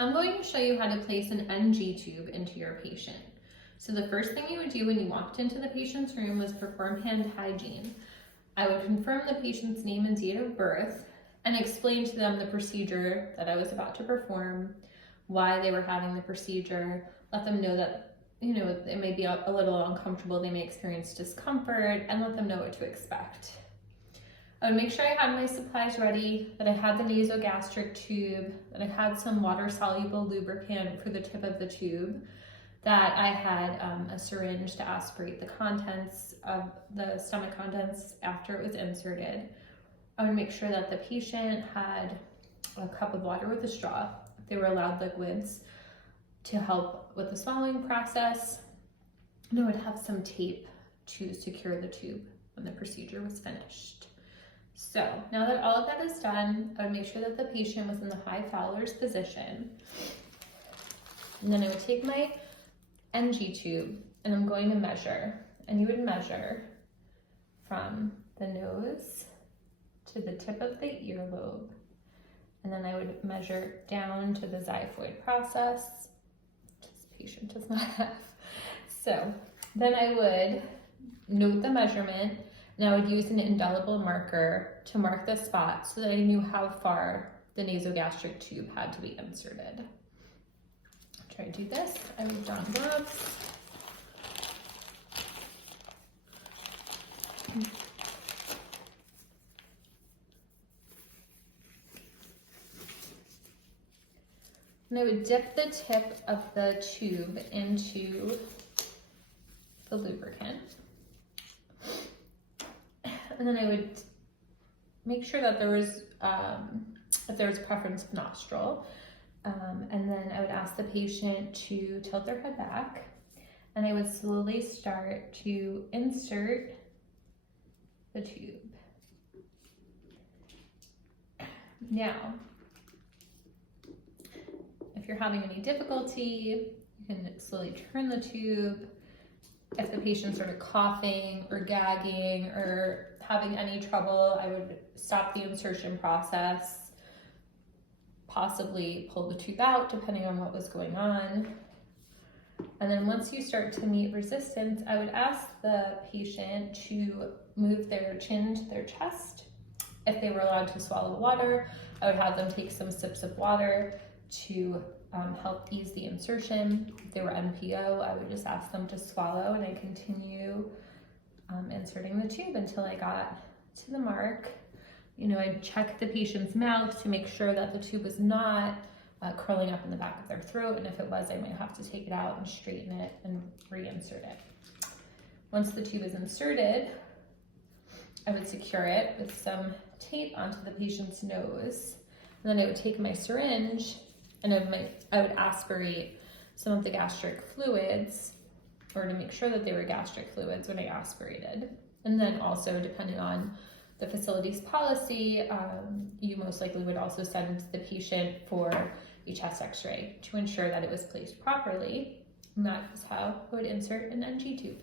I'm going to show you how to place an NG tube into your patient. So the first thing you would do when you walked into the patient's room was perform hand hygiene. I would confirm the patient's name and date of birth and explain to them the procedure that I was about to perform, why they were having the procedure, let them know that, it may be a little uncomfortable, they may experience discomfort, and let them know what to expect. I would make sure I had my supplies ready, that I had the nasogastric tube, that I had some water-soluble lubricant for the tip of the tube, that I had a syringe to aspirate the contents of the stomach contents after it was inserted. I would make sure that the patient had a cup of water with a straw, if they were allowed liquids, to help with the swallowing process. And I would have some tape to secure the tube when the procedure was finished. So now that all of that is done, I would make sure that the patient was in the high Fowler's position. And then I would take my NG tube and I'm going to measure, and you would measure from the nose to the tip of the earlobe. And then I would measure down to the xiphoid process, which this patient does not have. So then I would note the measurement, and I would use an indelible marker to mark the spot so that I knew how far the nasogastric tube had to be inserted. Try to do this. I would don gloves. And I would dip the tip of the tube into the lubricant. And then I would make sure that there was, if there was preference nostril, and then I would ask the patient to tilt their head back, and I would slowly start to insert the tube. Now, if you're having any difficulty, you can slowly turn the tube. If the patient's sort of coughing or gagging or having any trouble, I would stop the insertion process, possibly pull the tube out depending on what was going on. And then once you start to meet resistance, I would ask the patient to move their chin to their chest. If they were allowed to swallow water, I would have them take some sips of water to help ease the insertion. If they were NPO, I would just ask them to swallow, and I continue inserting the tube until I got to the mark. I'd check the patient's mouth to make sure that the tube was not curling up in the back of their throat, and if it was, I might have to take it out and straighten it and reinsert it. Once the tube is inserted, I would secure it with some tape onto the patient's nose, and then I would take my syringe and I would aspirate some of the gastric fluids, or to make sure that they were gastric fluids when I aspirated. And then also, depending on the facility's policy, you most likely would also send the patient for a chest x-ray to ensure that it was placed properly. And that is how I would insert an NG tube.